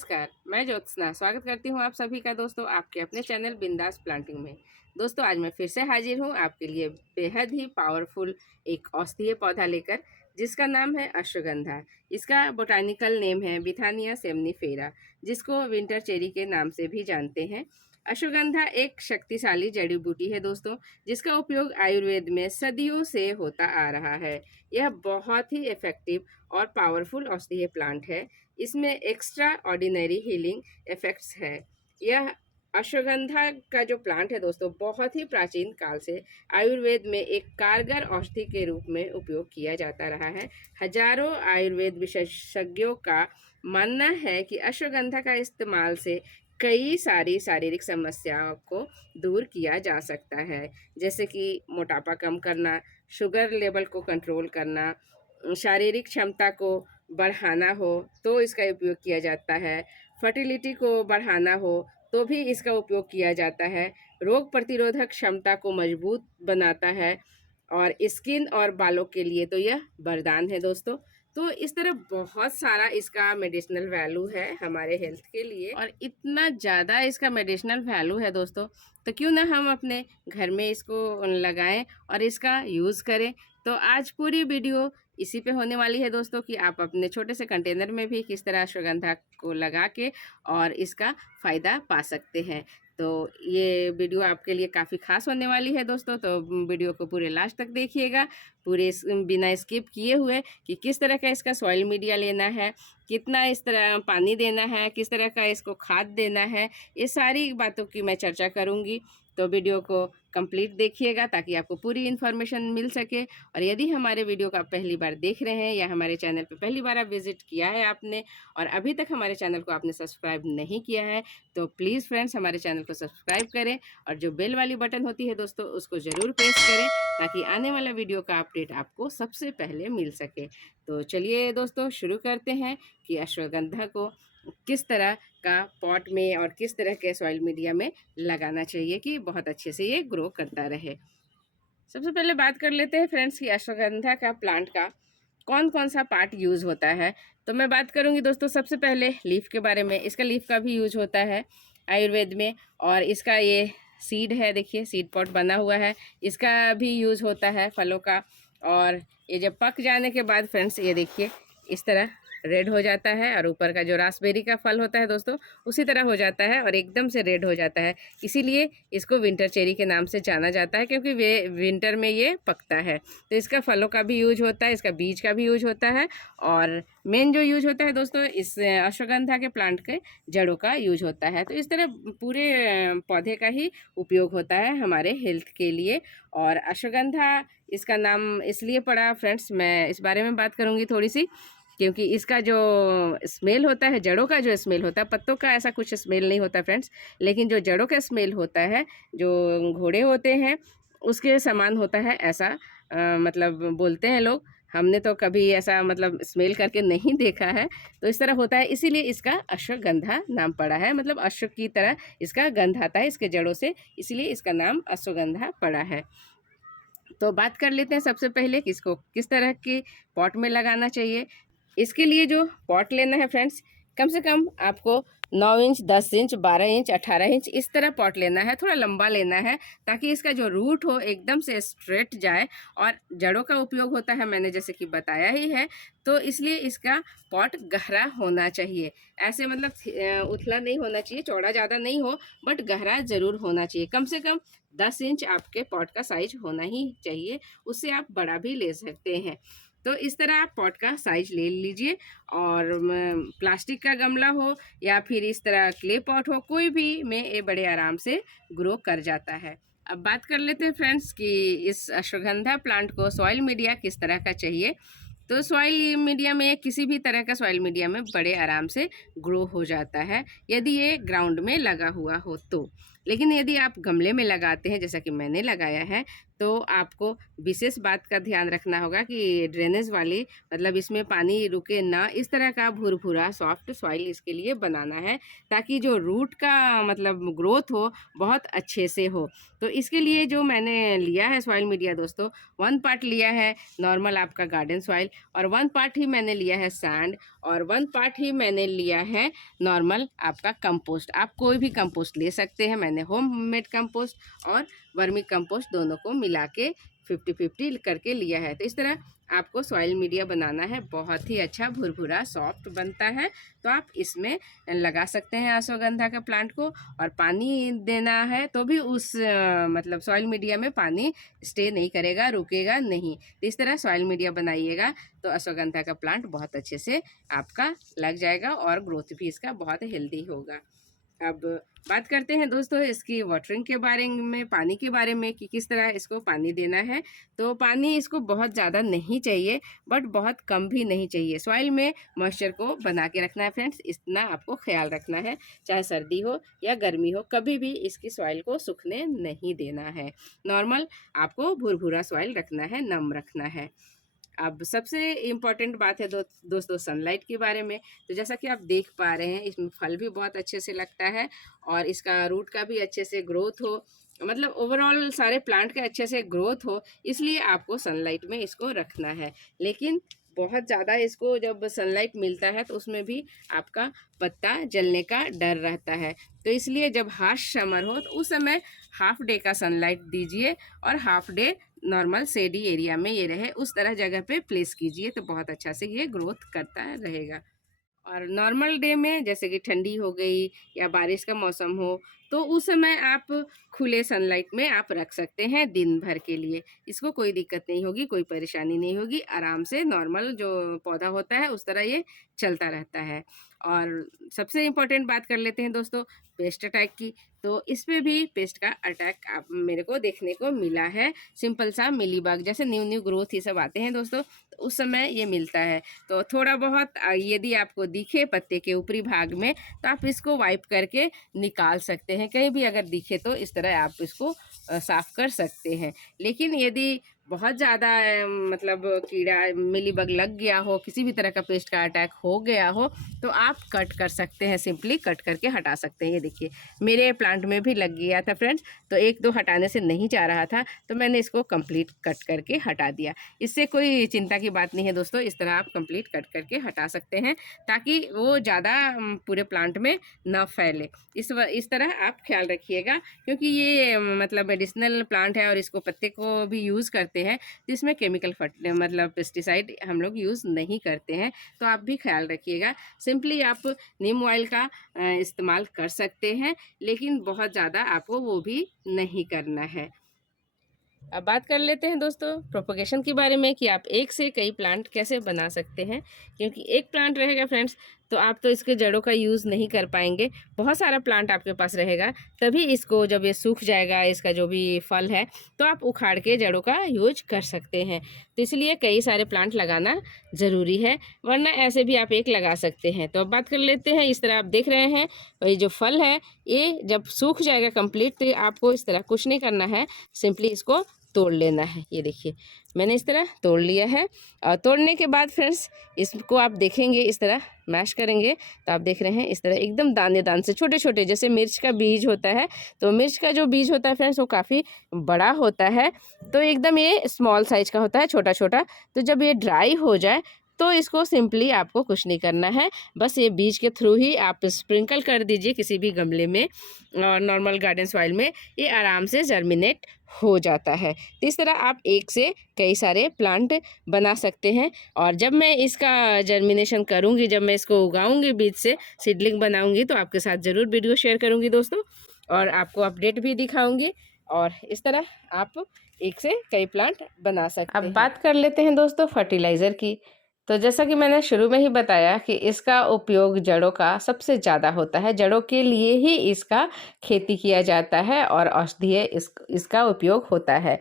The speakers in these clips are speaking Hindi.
नमस्कार, मैं ज्योत्सना स्वागत करती हूँ आप सभी का दोस्तों आपके अपने चैनल बिंदास प्लांटिंग में। दोस्तों आज मैं फिर से हाजिर हूँ आपके लिए बेहद ही पावरफुल एक औषधीय पौधा लेकर, जिसका नाम है अश्वगंधा। इसका बोटानिकल नेम है बिथानिया सेमनीफेरा, जिसको विंटर चेरी के नाम से भी जानते हैं। अश्वगंधा एक शक्तिशाली जड़ी बूटी है दोस्तों, जिसका उपयोग आयुर्वेद में सदियों से होता आ रहा है। यह बहुत ही इफेक्टिव और पावरफुल औषधीय प्लांट है। इसमें एक्स्ट्रा ऑर्डिनरी हीलिंग इफेक्ट्स है। यह अश्वगंधा का जो प्लांट है दोस्तों, बहुत ही प्राचीन काल से आयुर्वेद में एक कारगर औषधि के रूप में उपयोग किया जाता रहा है। हजारों आयुर्वेद विशेषज्ञों का मानना है कि अश्वगंधा का इस्तेमाल से कई सारी शारीरिक समस्याओं को दूर किया जा सकता है, जैसे कि मोटापा कम करना, शुगर लेवल को कंट्रोल करना, शारीरिक क्षमता को बढ़ाना हो तो इसका उपयोग किया जाता है, फर्टिलिटी को बढ़ाना हो तो भी इसका उपयोग किया जाता है, रोग प्रतिरोधक क्षमता को मजबूत बनाता है और स्किन और बालों के लिए तो यह वरदान है दोस्तों। तो इस तरह बहुत सारा इसका मेडिसिनल वैल्यू है हमारे हेल्थ के लिए, और इतना ज़्यादा इसका मेडिसिनल वैल्यू है दोस्तों, तो क्यों ना हम अपने घर में इसको लगाएं और इसका यूज़ करें। तो आज पूरी वीडियो इसी पे होने वाली है दोस्तों कि आप अपने छोटे से कंटेनर में भी किस तरह अश्वगंधा को लगा के और इसका फ़ायदा पा सकते हैं। तो ये वीडियो आपके लिए काफ़ी ख़ास होने वाली है दोस्तों, तो वीडियो को पूरे लास्ट तक देखिएगा, पूरे बिना स्किप किए हुए, कि किस तरह का इसका सॉइल मीडिया लेना है, कितना इस तरह पानी देना है, किस तरह का इसको खाद देना है, ये सारी बातों की मैं चर्चा करूँगी। तो वीडियो को कंप्लीट देखिएगा ताकि आपको पूरी इन्फॉर्मेशन मिल सके। और यदि हमारे वीडियो को आप पहली बार देख रहे हैं या हमारे चैनल पर पहली बार आप विजिट किया है आपने और अभी तक हमारे चैनल को आपने सब्सक्राइब नहीं किया है, तो प्लीज़ फ्रेंड्स हमारे चैनल को सब्सक्राइब करें और जो बेल वाली बटन होती है दोस्तों उसको ज़रूर प्रेस करें ताकि आने वाला वीडियो का अपडेट आपको सबसे पहले मिल सके। तो चलिए दोस्तों शुरू करते हैं कि अश्वगंधा को किस तरह का पॉट में और किस तरह के सॉइल मीडिया में लगाना चाहिए कि बहुत अच्छे से ये ग्रो करता रहे। सबसे पहले बात कर लेते हैं फ्रेंड्स कि अश्वगंधा का प्लांट का कौन कौन सा पार्ट यूज़ होता है। तो मैं बात करूंगी दोस्तों सबसे पहले लीफ के बारे में। इसका लीफ का भी यूज होता है आयुर्वेद में, और इसका ये सीड है, देखिए सीड पॉट बना हुआ है, इसका भी यूज़ होता है फलों का। और ये जब पक जाने के बाद फ्रेंड्स ये देखिए इस तरह रेड हो जाता है, और ऊपर का जो रास्पबेरी का फल होता है दोस्तों उसी तरह हो जाता है और एकदम से रेड हो जाता है। इसीलिए इसको विंटर चेरी के नाम से जाना जाता है, क्योंकि वे विंटर में ये पकता है। तो इसका फलों का भी यूज होता है, इसका बीज का भी यूज होता है, और मेन जो यूज होता है दोस्तों इस अश्वगंधा के प्लांट के जड़ों का यूज होता है। तो इस तरह पूरे पौधे का ही उपयोग होता है हमारे हेल्थ के लिए। और अश्वगंधा इसका नाम इसलिए पड़ा फ्रेंड्स, मैं इस बारे में बात करूँगी थोड़ी सी, क्योंकि इसका जो स्मेल होता है, जड़ों का जो स्मेल होता है, पत्तों का ऐसा कुछ स्मेल नहीं होता फ्रेंड्स, लेकिन जो जड़ों का स्मेल होता है, जो घोड़े होते हैं उसके समान होता है ऐसा मतलब बोलते हैं लोग। हमने तो कभी ऐसा मतलब स्मेल करके नहीं देखा है। तो इस तरह होता है, इसीलिए इसका अश्वगंधा नाम पड़ा है, मतलब अश्व की तरह इसका गंध आता है इसके जड़ों से, इसीलिए इसका नाम अश्वगंधा पड़ा है। तो बात कर लेते हैं सबसे पहले कि इसको किस तरह के पॉट में लगाना चाहिए। इसके लिए जो पॉट लेना है फ्रेंड्स, कम से कम आपको 9 इंच, 10 इंच, 12 इंच, 18 इंच इस तरह पॉट लेना है, थोड़ा लंबा लेना है ताकि इसका जो रूट हो एकदम से स्ट्रेट जाए। और जड़ों का उपयोग होता है मैंने जैसे कि बताया ही है, तो इसलिए इसका पॉट गहरा होना चाहिए। ऐसे मतलब उथला नहीं होना चाहिए, चौड़ा ज़्यादा नहीं हो, बट गहरा ज़रूर होना चाहिए। कम से कम 10 इंच आपके पॉट का साइज होना ही चाहिए, उससे आप बड़ा भी ले सकते हैं। तो इस तरह आप पॉट का साइज ले लीजिए, और प्लास्टिक का गमला हो या फिर इस तरह क्ले पॉट हो, कोई भी में ये बड़े आराम से ग्रो कर जाता है। अब बात कर लेते हैं फ्रेंड्स कि इस अश्वगंधा प्लांट को सॉइल मीडिया किस तरह का चाहिए। तो सॉइल मीडिया में, किसी भी तरह का सॉइल मीडिया में बड़े आराम से ग्रो हो जाता है यदि ये ग्राउंड में लगा हुआ हो। तो लेकिन यदि आप गमले में लगाते हैं जैसा कि मैंने लगाया है, तो आपको विशेष बात का ध्यान रखना होगा कि ड्रेनेज वाली मतलब इसमें पानी रुके ना, इस तरह का भुरभुरा सॉफ्ट सॉइल इसके लिए बनाना है, ताकि जो रूट का मतलब ग्रोथ हो बहुत अच्छे से हो। तो इसके लिए जो मैंने लिया है सॉइल मीडिया दोस्तों, 1 पार्ट लिया है नॉर्मल आपका गार्डन सॉइल, और 1 पार्ट ही मैंने लिया है सैंड, और 1 पार्ट ही मैंने लिया है नॉर्मल आपका कंपोस्ट। आप कोई भी कंपोस्ट ले सकते हैं, मैंने होममेड कंपोस्ट और वर्मी कंपोस्ट दोनों को मिला के 50-50 करके लिया है। तो इस तरह आपको सॉइल मीडिया बनाना है, बहुत ही अच्छा भुरभुरा सॉफ्ट बनता है। तो आप इसमें लगा सकते हैं अश्वगंधा का प्लांट को, और पानी देना है तो भी उस मतलब सॉइल मीडिया में पानी स्टे नहीं करेगा, रुकेगा नहीं। तो इस तरह सॉइल मीडिया बनाइएगा तो अश्वगंधा का प्लांट बहुत अच्छे से आपका लग जाएगा और ग्रोथ भी इसका बहुत हेल्दी होगा। अब बात करते हैं दोस्तों इसकी वाटरिंग के बारे में, पानी के बारे में कि किस तरह इसको पानी देना है। तो पानी इसको बहुत ज़्यादा नहीं चाहिए, बट बहुत कम भी नहीं चाहिए। सॉइल में मॉइस्चर को बना के रखना है फ्रेंड्स, इतना आपको ख्याल रखना है। चाहे सर्दी हो या गर्मी हो, कभी भी इसकी सॉइल को सूखने नहीं देना है। नॉर्मल आपको भुरभुरा सॉइल रखना है, नम रखना है। अब सबसे इम्पॉर्टेंट बात है दोस्तों सनलाइट के बारे में। तो जैसा कि आप देख पा रहे हैं, इसमें फल भी बहुत अच्छे से लगता है और इसका रूट का भी अच्छे से ग्रोथ हो, मतलब ओवरऑल सारे प्लांट का अच्छे से ग्रोथ हो, इसलिए आपको सनलाइट में इसको रखना है। लेकिन बहुत ज़्यादा इसको जब सनलाइट मिलता है तो उसमें भी आपका पत्ता जलने का डर रहता है। तो इसलिए जब हार्श समर हो तो उस समय हाफ डे का सनलाइट दीजिए, और half day normal shady area में ये रहे उस तरह जगह पे प्लेस कीजिए, तो बहुत अच्छा से ये ग्रोथ करता रहेगा। और नॉर्मल डे में जैसे कि ठंडी हो गई या बारिश का मौसम हो, तो उस समय आप खुले सनलाइट में आप रख सकते हैं दिन भर के लिए। इसको कोई दिक्कत नहीं होगी, कोई परेशानी नहीं होगी, आराम से नॉर्मल जो पौधा होता है उस तरह ये चलता रहता है। और सबसे इम्पोर्टेंट बात कर लेते हैं दोस्तों पेस्ट अटैक की। तो इस पे भी पेस्ट का अटैक आप मेरे को देखने को मिला है। सिंपल सा मिलीबग जैसे न्यू ग्रोथ ये सब आते हैं दोस्तों, तो उस समय ये मिलता है। तो थोड़ा बहुत यदि आपको दिखे पत्ते के ऊपरी भाग में, तो आप इसको वाइप करके निकाल सकते हैं। कहीं भी अगर दिखे तो इस तरह आप इसको साफ कर सकते हैं। लेकिन यदि बहुत ज़्यादा मतलब कीड़ा मिलीबग लग गया हो, किसी भी तरह का पेस्ट का अटैक हो गया हो, तो आप कट कर सकते हैं, सिंपली कट करके हटा सकते हैं। ये देखिए मेरे प्लांट में भी लग गया था फ्रेंड्स, तो एक दो हटाने से नहीं चाह रहा था, तो मैंने इसको कंप्लीट कट करके हटा दिया। इससे कोई चिंता की बात नहीं है दोस्तों, इस तरह आप कंप्लीट कट करके हटा सकते हैं, ताकि वो ज़्यादा पूरे प्लांट में ना फैले। इस तरह आप ख्याल रखिएगा, क्योंकि ये मतलब मेडिसिनल प्लांट है और इसको पत्ते को भी यूज़ करते हैं, जिसमें केमिकल मतलब पेस्टिसाइड हम लोग यूज़ नहीं करते हैं। तो आप भी ख्याल रखिएगा। सिंपली आप नीम ऑयल का इस्तेमाल कर सकते हैं, लेकिन बहुत ज़्यादा आपको वो भी नहीं करना है। अब बात कर लेते हैं दोस्तों प्रोपगेशन के बारे में कि आप एक से कई प्लांट कैसे बना सकते हैं। क्योंकि एक प्लांट रहेगा फ्रेंड्स तो आप तो इसके जड़ों का यूज़ नहीं कर पाएंगे। बहुत सारा प्लांट आपके पास रहेगा, तभी इसको जब ये सूख जाएगा इसका जो भी फल है, तो आप उखाड़ के जड़ों का यूज कर सकते हैं। तो इसलिए कई सारे प्लांट लगाना ज़रूरी है, वरना ऐसे भी आप एक लगा सकते हैं। तो अब बात कर लेते हैं, इस तरह आप देख रहे हैं ये जो फल है ये जब सूख जाएगा कंप्लीट, तो आपको इस तरह कुछ नहीं करना है, सिंपली इसको तोड़ लेना है। ये देखिए मैंने इस तरह तोड़ लिया है। और तोड़ने के बाद फ्रेंड्स इसको आप देखेंगे, इस तरह मैश करेंगे तो आप देख रहे हैं इस तरह एकदम दाने दाने से छोटे छोटे, जैसे मिर्च का बीज होता है, तो मिर्च का जो बीज होता है फ्रेंड्स वो काफ़ी बड़ा होता है, तो एकदम ये स्मॉल साइज का होता है, छोटा छोटा। तो जब ये ड्राई हो जाए तो इसको सिंपली आपको कुछ नहीं करना है, बस ये बीज के थ्रू ही आप स्प्रिंकल कर दीजिए किसी भी गमले में और नॉर्मल गार्डन सॉइल में, ये आराम से जर्मिनेट हो जाता है। तो इस तरह आप एक से कई सारे प्लांट बना सकते हैं। और जब मैं इसका जर्मिनेशन करूंगी, जब मैं इसको उगाऊंगी बीज से सीडलिंग बनाऊंगी, तो आपके साथ ज़रूर वीडियो शेयर करूंगी दोस्तों, और आपको अपडेट भी दिखाऊंगी। और इस तरह आप एक से कई प्लांट बना सकते हैं। अब बात कर लेते हैं दोस्तों फर्टिलाइज़र की। तो जैसा कि मैंने शुरू में ही बताया कि इसका उपयोग जड़ों का सबसे ज़्यादा होता है, जड़ों के लिए ही इसका खेती किया जाता है और औषधीय इसका उपयोग होता है।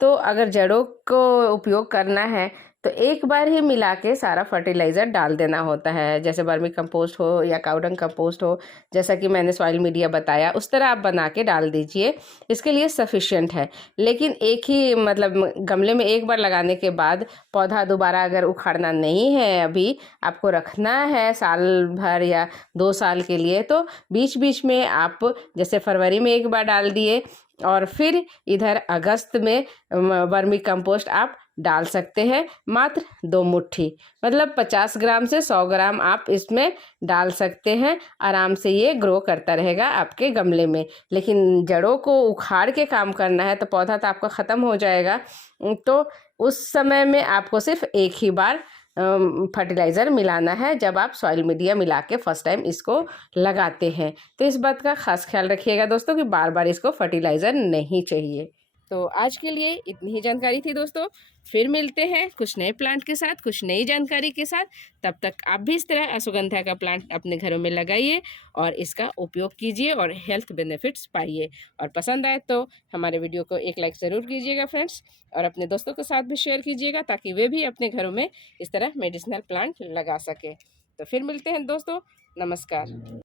तो अगर जड़ों को उपयोग करना है तो एक बार ही मिला के सारा फर्टिलाइज़र डाल देना होता है, जैसे वर्मी कंपोस्ट हो या काउडंग कंपोस्ट हो, जैसा कि मैंने सॉइल मीडिया बताया उस तरह आप बना के डाल दीजिए, इसके लिए सफिशिएंट है। लेकिन एक ही मतलब गमले में एक बार लगाने के बाद पौधा दोबारा अगर उखाड़ना नहीं है, अभी आपको रखना है साल भर या 2 साल के लिए, तो बीच बीच में आप जैसे फरवरी में एक बार डाल दिए और फिर इधर अगस्त में वर्मी कंपोस्ट आप डाल सकते हैं, मात्र 2 मुट्ठी, मतलब 50 ग्राम से 100 ग्राम आप इसमें डाल सकते हैं। आराम से ये ग्रो करता रहेगा आपके गमले में। लेकिन जड़ों को उखाड़ के काम करना है तो पौधा तो आपका ख़त्म हो जाएगा, तो उस समय में आपको सिर्फ एक ही बार फर्टिलाइज़र मिलाना है, जब आप सॉइल मीडिया मिला के फर्स्ट टाइम इसको लगाते हैं। तो इस बात का खास ख्याल रखिएगा दोस्तों कि बार बार इसको फर्टिलाइज़र नहीं चाहिए। तो आज के लिए इतनी ही जानकारी थी दोस्तों, फिर मिलते हैं कुछ नए प्लांट के साथ, कुछ नई जानकारी के साथ। तब तक आप भी इस तरह अश्वगंधा का प्लांट अपने घरों में लगाइए और इसका उपयोग कीजिए और हेल्थ बेनिफिट्स पाइए। और पसंद आए तो हमारे वीडियो को एक लाइक ज़रूर कीजिएगा फ्रेंड्स, और अपने दोस्तों के साथ भी शेयर कीजिएगा ताकि वे भी अपने घरों में इस तरह मेडिसिनल प्लांट लगा सकें। तो फिर मिलते हैं दोस्तों, नमस्कार।